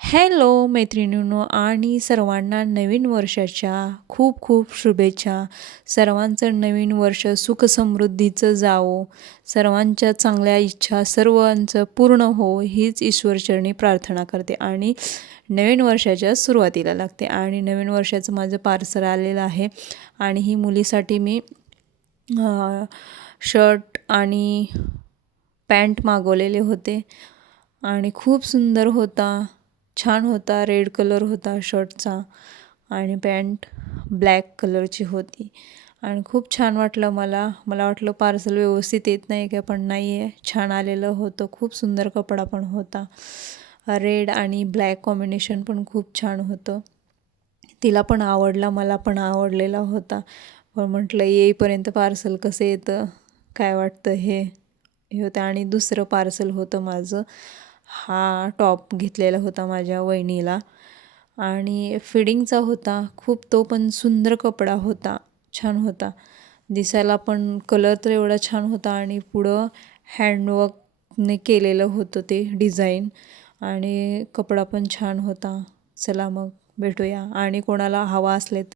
Hello मैत्रिणींनो आणि सर्वांना नवीन वर्षाच्या खूप खूप शुभेच्छा. सर्वांचं नवीन वर्ष सुखसमृद्धीचं जावो, सर्वांच्या चांगल्या इच्छा सर्वांचं पूर्ण हो हीच ईश्वरचरणी प्रार्थना करते आणि नवीन वर्षाच्या सुरुवातीला लागते. आणि नवीन वर्षाचं माझं पार्सल आलेलं आहे आणि ही मुलीसाठी मी शर्ट आणि पॅन्ट मागवलेले होते आणि खूप सुंदर होता, छान होता. रेड कलर होता शर्टचा आणि पॅन्ट ब्लॅक कलरची होती आणि खूप छान वाटलं मला वाटलं पार्सल व्यवस्थित येत नाही का, पण नाही आहे, छान आलेलं होतं. खूप सुंदर कपडा पण होता. रेड आणि ब्लॅक कॉम्बिनेशन पण खूप छान होतं. तिला पण आवडला, मला पण आवडलेला होता. पण म्हटलं येईपर्यंत पार्सल कसं येतं काय वाटतं हे होतं. आणि दुसरं पार्सल होतं माझं, हा टॉप घेतलेला होता माझ्या वहिनीला आणि फिडिंगचा होता खूप. तो पण सुंदर कपडा होता, छान होता दिसायला पण. कलर तर एवढा छान होता आणि पुढं हँडवर्कने केलेलं होतं ते डिझाईन आणि कपडा पण छान होता. चला मग भेटूया आणि कोणाला हवा असले